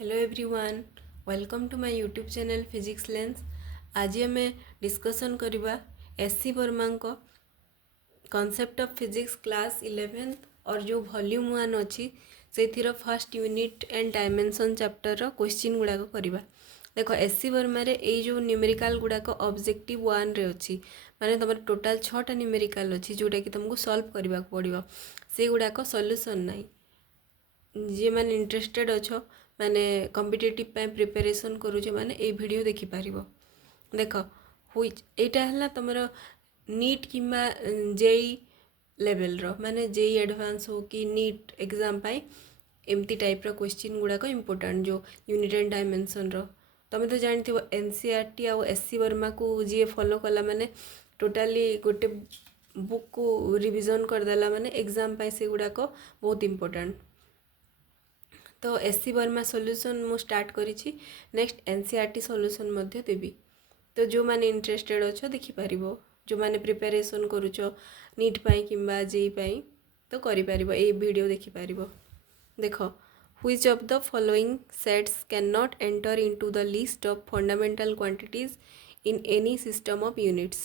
Hello everyone, welcome to my YouTube channel physics lens. आज आम discussion करवा SC Verma को concept of physics class 11th और जो वॉल्यूम 1 अच्छी से first unit and dimension chapter question गुड़ाक करवा। देख एससी वर्मा रे ये जो न्यूमेरिकल गुड़ाक ऑब्जेक्टिव 1 रे अच्छी माने तुम टोटाल 6टा न्यूमेरिकल अच्छी जोटा कि तुमको सॉल्व करने पड़ो से गुड़ाक सॉल्यूशन नहीं। जी मैंने इंटरेस्टेड अच्छ माने कॉम्पिटिटिव प्रिपरेशन करूछ माने ए वीडियो देखि पारिबो। देख हुईच एटा हला तमरो नीट किंबा जेई लेवल रो माने जेई एडवांस हो कि नीट एग्जाम पाई एमती टाइप रो क्वेश्चन गुड़ाक इम्पोर्टेंट जो यूनिट एंड डायमेंशन रो तुम तो जानथिबो एनसीईआरटी आ एससी वर्मा को जी फॉलो कला माने टोटाली गोटे बुक को रिवीजन करदेला माने एग्जाम पाई से गुड़ाक बहुत इम्पोर्टेंट। तो एससी वर्मा सॉल्यूशन मु स्टार्ट करिछि नेक्स्ट एनसीईआरटी सॉल्यूशन मध्य देबी। तो जो माने इंटरेस्टेड अच्छो देखि पारिबो जो माने प्रिपरेशन करूछो नीट पाई किंबा जेई पाई तो करि पारिबो ए वीडियो देखि पारिबो। देखो which of the following sets can not enter into the list of fundamental quantities in any system of units.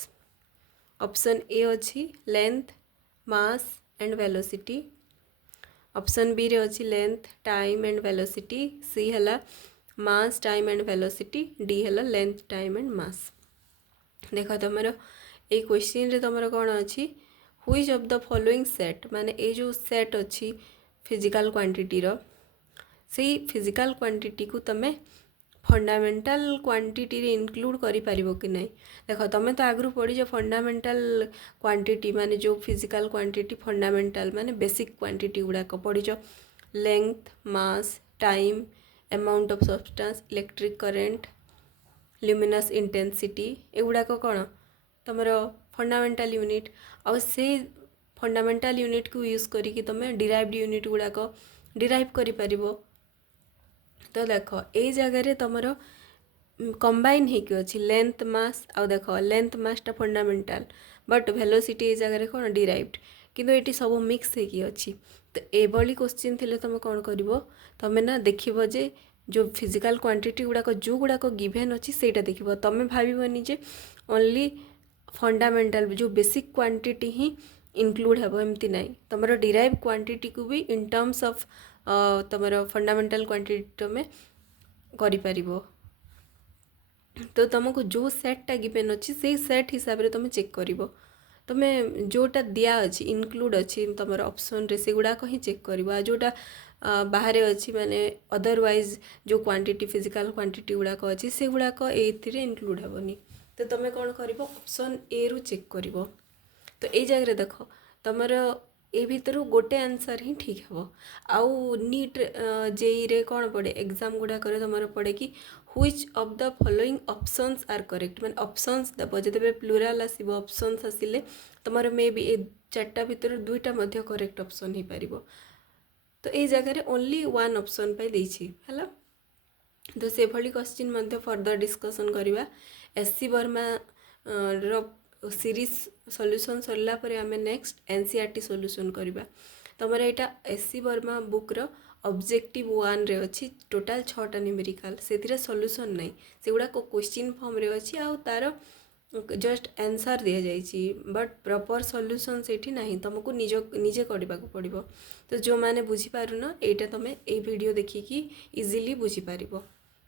Option A अच्छी length mass and velocity. Option B रे अच्छी length time and velocity. C है mass time and velocity. D है length time and mass. देख तुम ये question रे तुम कौन अच्छी which of the following set माने ये जो सेट अच्छी फिजिकल क्वांटिटी रो से फिजिकल क्वांटिटी को तुम फंडामेंटल क्वांटिटी रे इंक्लूड करि पारिबो कि नहीं। देख तुम तो आगु पढ़ी फंडामेंटल क्वांटिटी माने जो फिजिकल क्वांटिटी फंडामेंटल माने बेसिक क्वांटिटी गुड़ाक पढ़ीच length mass time amount of substance electric current luminous intensity एगुड़ाक कौन तुम फंडामेंटल यूनिट आ से फंडामेंटल यूनिट को यूज करी तुम डिराइव्ड यूनिट गुड़ाक डिराइव करि पारिबो। तो देख ये जगह तुम कंबाइन होगी अच्छी लेंथ मास आ देख लेंथ मासटा फंडामेंटल बट वेलोसिटी ये जगह कौन डिराइव्ड किंतु ये सब मिक्स होगी अच्छी। तो ये क्वेश्चन थे तुम कौन कर तुम ना देखो जे जो फिजिकल क्वांटिटी गुड़ाक जो गुड़ाक गिभेन अच्छी सेटा देख तुम भावनी जे ओनली फंडामेंटल जो बेसिक क्वांटिटी ही इनक्लूड हे एमती ना तुम डिराइव क्वांटिटी को भी इन टर्म्स ऑफ तुम फंडामेंटल क्वांटिटी तुम करिपारिबो। तो तुमको जो सेटटा गिवेन अच्छी से सेट हिसाब से तुम चेक कर तुम जोटा दिया अच्छी इनक्लूड अच्छी तुम ऑप्शन रे से गुड़ाक ही चेक कर जोटा बाहर अच्छी माने अदरवाइज जो क्वांटिटी फिजिकल क्वांटिटी गुड़ाक अच्छी से गुड़ाक ये इनक्लूड हेनी। तो तुम कौन कर ऑप्शन ए रु चेक कर। तो ये जगह देख तुम ए भितर गोटे आंसर ही ठीक हे आउ नीट जेई रे कौन पड़े एग्जाम गुड़ाक तुम पड़े कि which of the following options are correct माने ऑप्शंस देव जिते प्लूराल आसो ऑप्शंस आसिले तुम मे बी ए चार्टा भितर दुईटा मध्य करेक्ट ऑप्शन हो पार। तो ये जगह ओनली वन ऑप्शन पे देछि है। तो से भली क्वेश्चन मध्य फर्दर डिस्कसन करवा एससी वर्मा रो सीरीज सॉल्यूशन सरला परे आमे नेक्स्ट एनसीईआरटी सॉल्यूशन करवा। तुम यहाँ एससी वर्मा बुक रो ऑब्जेक्टिव 1 रे अच्छी टोटाल 6टा न्यूमेरिकल से सॉल्यूशन नहीं से गुड़ा क्वेश्चन फॉर्म रे अच्छी आ तार जस्ट आंसर दि जाइए बट प्रॉपर सॉल्यूशन सेठी नहीं तुमको निजे करने को पड़ो। तो जो मैंने बुझी पारुन एटा तुम ए वीडियो देखिकी इजीली बुझी पार।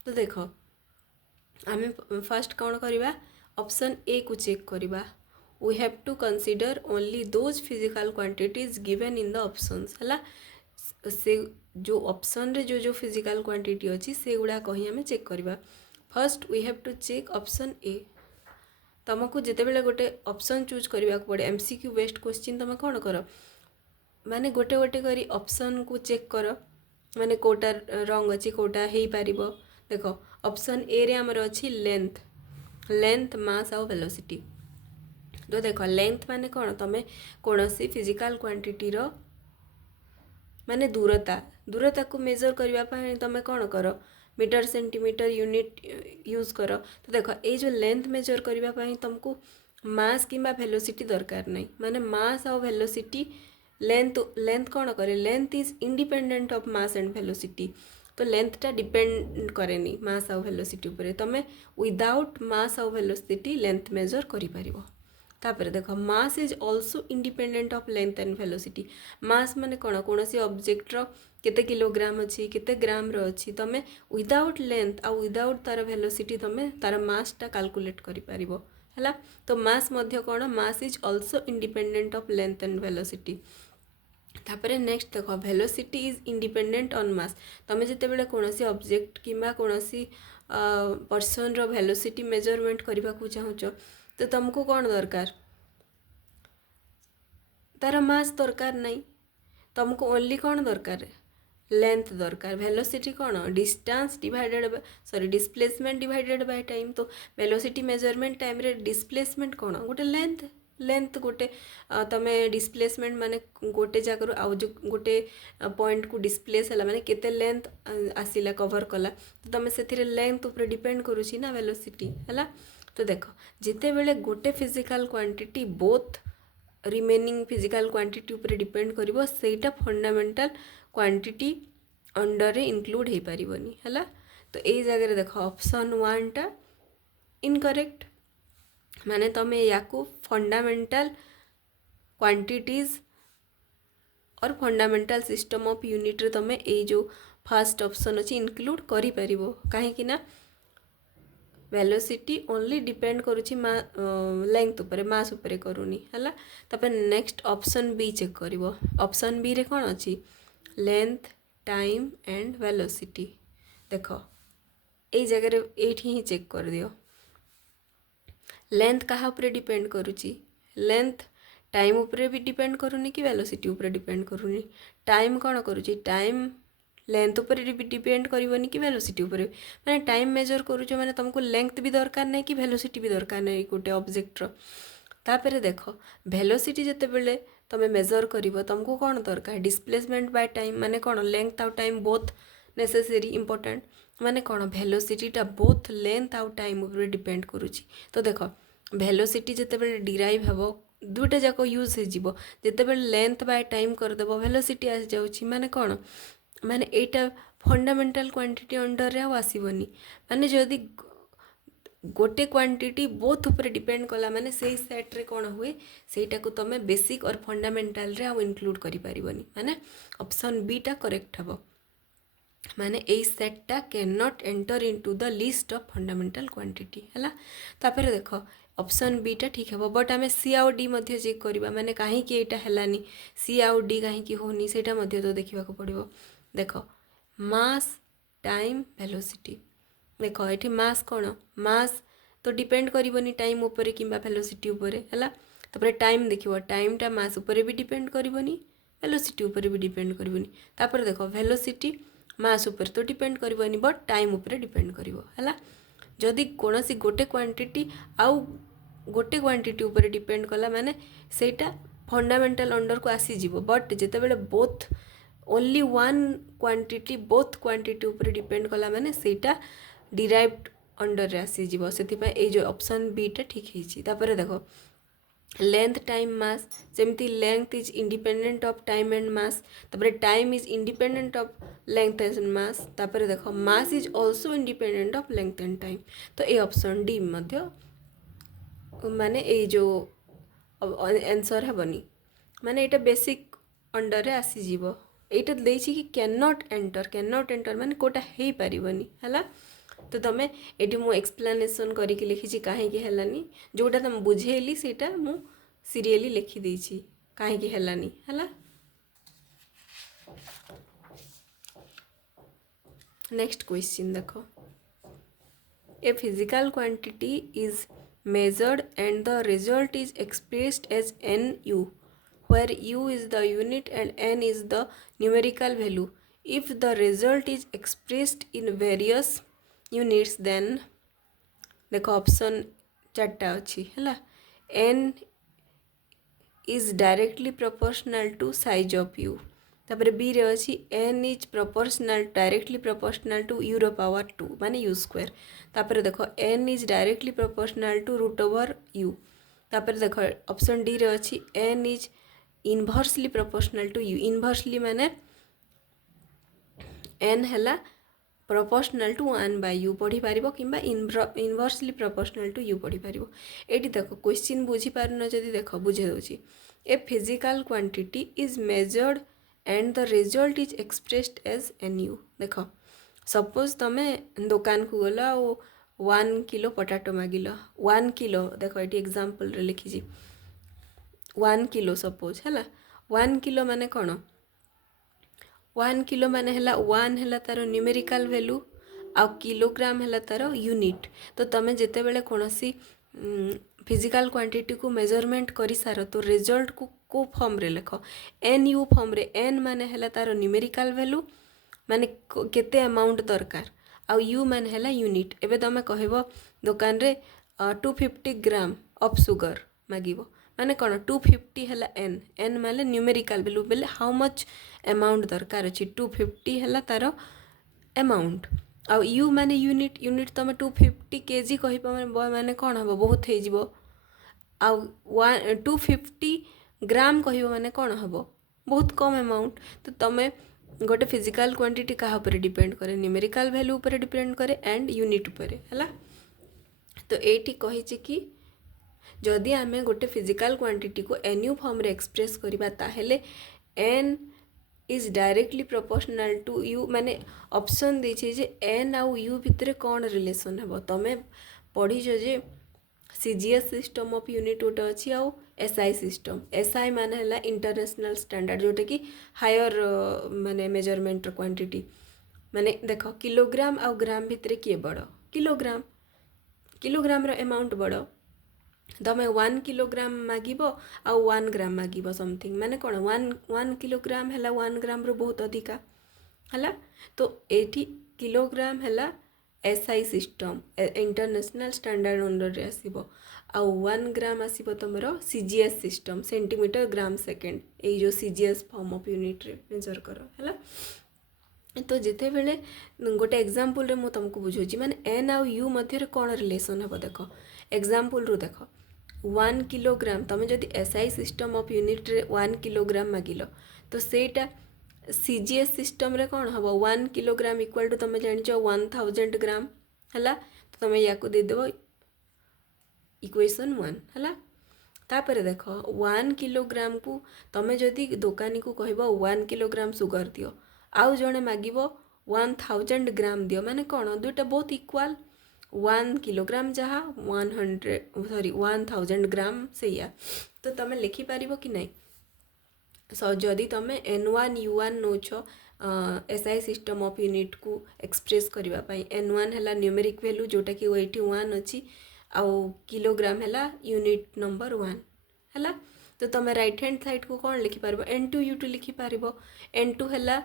तो देख आम फर्स्ट कौन करवा ऑप्शन ए को चेक करवा we have to consider only those physical quantities given in the options है से जो ऑप्शन रे जो फिजिकल क्वांटिटी अच्छी से गुड़ा कहीं आम चेक करवा। First we have to check option A तुमको जितेबाला गोटे ऑप्शन चूज करने पड़े एमसीक्यू बेस्ड क्वेश्चन तुम कौन कर माने गोटे गोटे करी ऑप्शन को चेक कर माने कोटा रंग अच्छी कोटा हो पार। देख ऑप्शन ए रे आमर अच्छी लेंथ मास आउ वेलोसिटी। तो देख लेंथ माने कौन तुम कौन सी फिजिकल क्वांटिटी रो माने दूरता को मेजर करने तुम कौन कर मीटर सेंटीमीटर यूनिट यूज कर। तो देख ये जो लेंथ मेजर करने तुमको मास किंबा वेलोसिटी दरकार नहीं माने मास आउ वेलोसिटी लेंथ कौन करे length is independent of mass and velocity. तो लेंथटा डिपेंड करेनी मास आउ वेलोसिटी उपरे तमे विदाउट मास आउ वेलोसिटी लेंथ मेजर करि परिबो। तापर देख mass is also independent of length and velocity. Mass माने कौन कौन सी ऑब्जेक्ट रो केते किलोग्राम अच्छी केते ग्राम रो अच्छी तमे विदाउट लेंथ आ विदाउट तार वेलोसिटी तमे तार मास टा कैलकुलेट करि परिबो हैला। तो मास मध्य कौन मास is also independent of length and velocity. तापर नेक्स्ट देख वेलोसिटी इज इंडिपेंडेंट ऑन मास। तमे जेते बेले कौन सी ऑब्जेक्ट किंबा कौन सी पर्सन रो वेलोसिटी मेजरमेंट करबा को चाहूचो तो तुमको कौन दरकार तार मास दरकार नहीं तुमको ओनली कौन दरकार लेंथ दरकार। वेलोसिटी कौन distance divided sorry displacement divided by time. तो वेलोसिटी मेजरमेंट टाइम रे डिस्प्लेसमेंट कौन गोटे लेंथ लेंथ गोटे तमे डिस्प्लेसमेंट माने गोटे जगह आउ जो गोटे पॉइंट को डिस्प्लेस है माने केते लेंथ आसिला कवर कला तो तमे से लेंथ ऊपर डिपेंड करूची ना वेलोसिटी है। तो देख जिते बेले गोटे physical quantity both remaining physical quantity ऊपर डिपेंड करिवो सेटा फंडामेंटल क्वांटिटी अंडर रे इंक्लूड हो पारिबनी है। तो यही जगह देख ऑप्शन 1 टा इनकरेक्ट माने तमे याकू फंडामेंटल क्वांटिटीज और फंडामेंटल सिस्टम ऑफ यूनिट रे तमे ए जो फर्स्ट ऑप्शन अछि इंक्लूड करि परिबो काहे ना वेलोसिटी ओनली डिपेंड करुछि लेंथ उपरे मास उपरे करूनी है। तापर नेक्स्ट ऑप्शन बी चेक करिवो। ऑप्शन बी रे कौन अछि लेंथ टाइम एंड वेलोसिटी। देख ए जगह रे एठी ही चेक कर दियो लेंथ कहा उपरे डिपेंड करुछि लेंथ टाइम उपरे भी डिपेंड करूनी कि वेलोसिटी उपरे डिपेंड करूनी। टाइम कौन करुछि टाइम लेंथ उपर डिपेंड करनी कि वेलोसिटी उपर माने टाइम मेजर करूछ माने तुमको लेंथ भी दरकार नहीं कि वेलोसिटी भी दरकार नहीं गोटे ऑब्जेक्ट रो। तापर देख वेलोसिटी जिते बेले तुम मेजर करिवो तुमको कौन दरकार डिस्प्लेसमेंट बाय टाइम माने कौन लेंथ आउ टाइम बोथ नेसेसरी इंपोर्टेंट माने कौन वेलोसिटीटा बोथ लेंथ आउ टाइम उपर डिपेंड करूची। तो देख वेलोसिटी जिते बेले डिराइव हेबो दुटा जाक यूज हो जिवो जिते बेले लेंथ बाय टाइम करदेबो वेलोसिटी आसी जाउची माने कौन माने एटा फंडामेंटल क्वांटिटी अंडर रे आसबनी माने जदि गोटे क्वांटिटी बोथ ऊपर डिपेंड कला माने से सेट रे कौन हुए सेटा को तमे बेसिक और फंडामेंटल रे आउ इंक्लूड करि परिबनी माने ऑप्शन बी टा करेक्ट हबो माने ए सेट टा can not enter into the list of fundamental quantity हैला। तापर देख ऑप्शन बी टा ठीक है बट आम सी आउ डी मध्य चेक करबा माने कहीं एटा हेलानी सी आउ डी कहीं होनी सेटा मध्य तो देखा पड़ो। देख मास टाइम वेलोसिटी देख ये मास कौन मास तो डिपेंड करनी टाइम उपरे कि वेलोसिटी उपरे है। तापर टाइम देखिए टाइमटा मास उपरे भी डिपेंड करनी वेलोसिटी उपरे भी डिपेंड करनी। तापर देख वेलोसिटी मास उपरे तो डिपेंड करनी बट टाइम उपरे डिपेंड करिवो है। जदि कौन सी गोटे क्वांटिटी आउ गोटे क्वांटिटी उपरे डिपेंड कला माने सेटा फंडामेंटल अंडर को आसीज बट जिते बेले both only one quantity both quantity ऊपर डिपेंड कला माने सेटा डिराइव्ड अंडर रे आसीज से ये जो ऑप्शन बी टा ठीक है। तापर देखो लेंथ टाइम मास जमती length is independent of time and mass तापर time is independent of length and mass तापर देखो mass is also independent of length and time. तो ये ऑप्शन डी मध्य माने ये जो आंसर हेबनी माने एटा बेसिक अंडर रे आसीज एटा देछि कि कैन नॉट एंटर माने कोटा हे पारिबनी हैला। तो तमे एटी मु एक्सप्लेनेशन करिक लिखिछि काहे कि हेलानी जोटा तुम बुझेली सेटा मु सीरियली लिखि देछि काहे कि हेलानी हैला। नेक्स्ट क्वेश्चन देखो ए physical quantity is measured and the result is expressed as NU where U is the unit and N is the numerical value. If the result is expressed in various units then देखो option चार्टा अच्छी है N is directly proportional to size of U तापर बी रे अच्छी N is proportional directly proportional to U रो power 2 माने U square तापर देखो N is directly proportional to root over U तापर देखो ऑप्शन डी रे अच्छी N is inversely proportional to U inversely माने N हैला प्रोपोर्शनल टू 1/u पढ़ी पारिबो किंबा इनवर्सली प्रोपोर्शनल टू u पढ़ी पारिबो। एटी देखो क्वेश्चन बुझी पारुन जदि देखो बुझे दोची a physical quantity is measured and the result is expressed as nu। देखो सपोज तमे दुकान को गल आ 1 किलो पोटाटो मागिल 1 किलो देखो ये एग्जांपल रे लिखी 1 किलो सपोज है 1 किलो माने कौन 1 किलो माने है 1 है तार न्यूमेरिकल वैल्यू आ किलोग्राम है तार यूनिट। तो तुम जिते बेले कौन सी फिजिकल क्वांटिटी को मेजरमेंट कर सार तो रिजल्ट को फॉर्म रे लिख एन यू फॉर्म रे एन माने है तार न्यूमेरिकल वैल्यू माने केते अमाउंट दरकार आ यू माने है यूनिट। एबे तुम कहब दुकान रे 250 ग्राम ऑफ सुगर मागिबो माने कौन 250 है एन एन माने न्यूमेरिकल वैल्यू बेले हाउ मच अमाउंट दरकार अच्छी 250 है तार अमाउंट आ यू माने यूनिट यूनिट तुम 250 केजी कह माने कौन हम बहुत हो आ 250 ग्राम कह माने कौन हम बहुत कम अमाउंट। तो तुम गोटे फिजिकल क्वांटिटी क्या डिपेंड करे न्यूमेरिकल वैल्यू उपर डिपेंड करे एंड यूनिट उपर है। तो ये कही कि जदि आम गोटे फिजिकल क्वांटिटी को एन फॉर्म रे एक्सप्रेस करवा ताहेले n is directly proportional to u माने ऑप्शन देछे जे एन आउ यू भितर कौन रिलेशन है तुम पढ़ी जे सीजीएस सिस्टम ऑफ यूनिट गोटे अच्छी आउ एसआई सिस्टम एसआई माने है इंटरनेशनल स्टैंडर्ड जोटा कि हायर माने मेजरमेंट क्वांटिटी माने देख किलोग्राम आउ ग्राम भितर किए बड़ किलोग्राम किलोग्राम रो अमाउंट बड़ तुम 1 किलोग्राम मागिब आ 1 ग्राम मागिब समथिंग माने कौन 1 किलोग्राम है 1 ग्राम रो बहुत अधिका है। तो एटी किलोग्राम है SI system international standard under रे आसीबो आ 1 ग्राम आसीबो तुमरो CGS system centimetre gram second ए जो सीजीएस फॉर्म ऑफ यूनिट रे मेजर करो है। तो जिते बेले गोटे एग्जांपल रे मु तुमको बुझोची माने एन आउ यू मध्य कौन रिलेशन हे देख एग्जांपल रू देख 1 किलोग्राम तुम जदि एसआई सिस्टम ऑफ यूनिट रे 1 किलोग्राम मागिल तो सेटा सीजीएस सिस्टम रे कौन हम 1 किलोग्राम इक्वल टू तुम जान 1000 ग्राम है। तो तुम या देदेव इक्वेशन 1 है। तापर देख 1 किलोग्राम को तुम जदि दुकानी को कहब 1 किलोग्राम सुगर दियो आउ जड़े मागिब 1000 ग्राम दियो माने कौन दुईटा बहुत इक्वाल 1 किलोग्राम जहाँ 1000 ग्राम से या तो तुम लिखिपार कि नहीं। सो जदि तुम N1 U1 नौछ एसआई सिस्टम ऑफ यूनिट को एक्सप्रेस करने N1 है न्यूमेरिक वैल्यू जोटा कि 81 अच्छी आउ किलोग्राम है यूनिट नंबर 1 है। तो तुम राइट हैंड साइड को कौन लिखिपार N2 U2 लिखिपार N2 है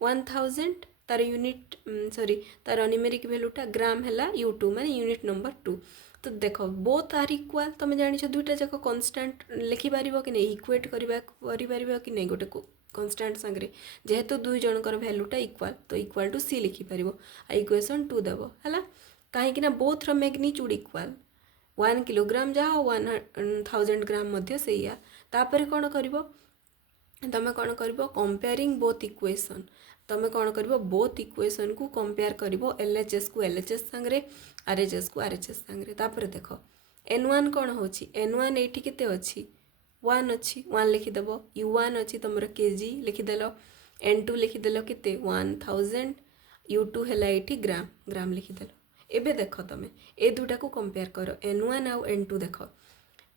1000 तार यूनिट सॉरी तार न्यूमेरिक वैल्यूटा ग्राम है U2 माने यूनिट नंबर 2। तो देख बोथ आर इक्वाल तुम जान दुईटा जाक कन्स्टांट लिखिपार कि नहीं इक्वेट कर कि नहीं गोटे कन्स्टांट सांगे जेहेतु दुई जनकर वैल्यूटा इक्वाल तो इक्वाल टू सी लिखिपार इक्वेशन 2 देव है कहीं बोथ रो मैग्नीट्यूड इक्वाल 1 किलोग्राम जहाँ 1000 ग्राम मध्य से या तापर कौन कर तुम कौन कर कंपेयरिंग बोथ इक्वेशन तुम कौन कर बोथ इक्वेशन को कंपेयर कर एलएचएस को एलएचएस सांगे आरएचएस को आरएचएस सांगे। तापर देख N1 कौन हो N1 ये केते अच्छी 1 अच्छी 1 लिखिदेव U1 अच्छी तुम केजी लिखिदेल N2 लिखिदेल केते 1000 U2 है ये ग्राम ग्राम लिखिदेल। एबे देख तुम ए दुटा को कंपेयर कर N1 आउ N2 देख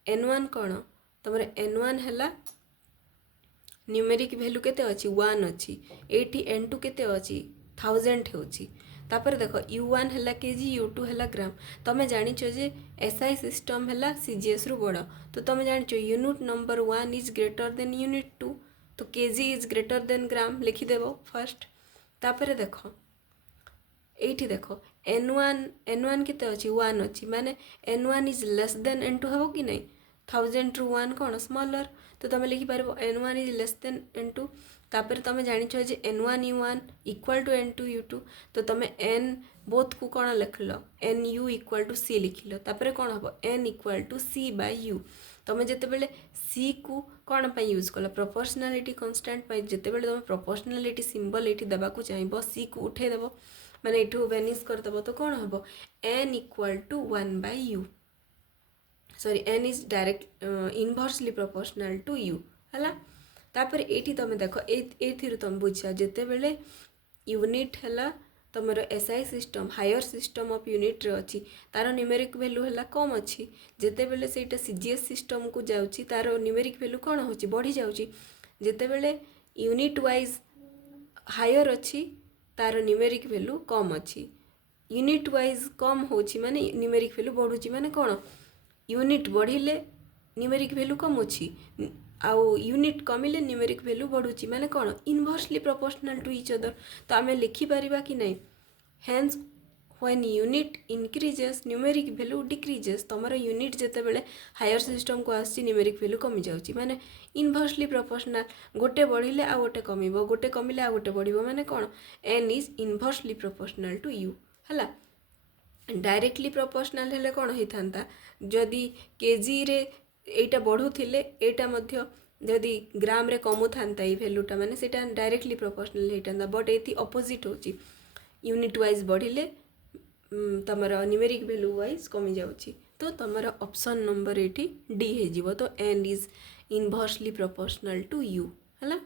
N1 कौन तुम N1 है न्यूमेरिक वैल्यू केते अच्छी 1 अच्छी एटी N2 केते अच्छी 1000 होची। तापर देख U1 है केजी U2 है ग्राम तुम जान जे एसआई सिस्टम है सीजीएस रु बड़ तो तुम जान unit number 1 is greater than unit 2 तो KG is greater than gram लिखिदेव फर्स्ट। तापर देख ये देख N1 केते अच्छी 1 अच्छी माने N1 is less than N2 हे कि नहीं 1000 रु 1 कौन स्मॉलर तो तुम लिखिपार N1 is less than N2। तापर तुम जान N1 U1 equal to N2 U2 तो तुम N बोथ को कौन लिखल NU इक्वल टू C लिखिल तापर कौन हम N equal to C by U तुम जितेबले C को कौन पर यूज कल प्रोपोर्शनालिटी कन्स्टांट जितेबले तुम प्रोपोर्शनालिटी सिंबल ये देवाक चाहिए C को उठेदेव माने एठू वेनिश करदेव तो कौन हम n equal to 1/u sorry n is direct inversely proportional to u है तापर ये तुम देख ये तुम बुझा जिते बेले यूनिट है तुमर SI system higher system of unit रे अच्छी तार न्यूमेरिक वैल्यू है कम अच्छी जिते बेले सेटा सीजीएस सिस्टम को जाउची तार न्यूमेरिक वैल्यू कौन होची बढ़ी जाउची जिते बेले यूनिट वाइज हायर अच्छी तार न्यूमेरिक वैल्यू कम अच्छी यूनिट वाइज कम होची माने न्यूमेरिक वैल्यू बढ़ुची माने कौन यूनिट बढ़िले न्यूमेरिक वैल्यू कम अच्छी आउ यूनिट कमिले न्यूमेरिक वैल्यू बढ़ुची माने कौन inversely proportional to each other तो आम लिखिपर कि नहीं hence when unit increases numeric value decreases तुम यूनिट जिते बेले हायर सिस्टम को आसी न्यूमेरिक वैल्यू कमी जाउची माने इनवर्सली प्रोपोर्शनल गोटे बढ़िले आ गोटे कमिबो गोटे कमिले आ गोटे बढ़िबो माने कौन N is inversely proportional to U है डायरेक्टली प्रोपोर्शनल हेले कौन होता जदि केजी रे एटा बढ़ुले एटा मध्य जदि ग्राम रे कमु था भैल्यूटा माने सेटा डायरेक्टली प्रोपोर्शनल होता बट ये अपोजिट होची यूनिट वाइज बढ़िले तमर न्यूमेरिक वैल्यू वाइज कमी जाउची तो तमर ऑप्शन नंबर एटी डी हो तो N is inversely proportional to U है।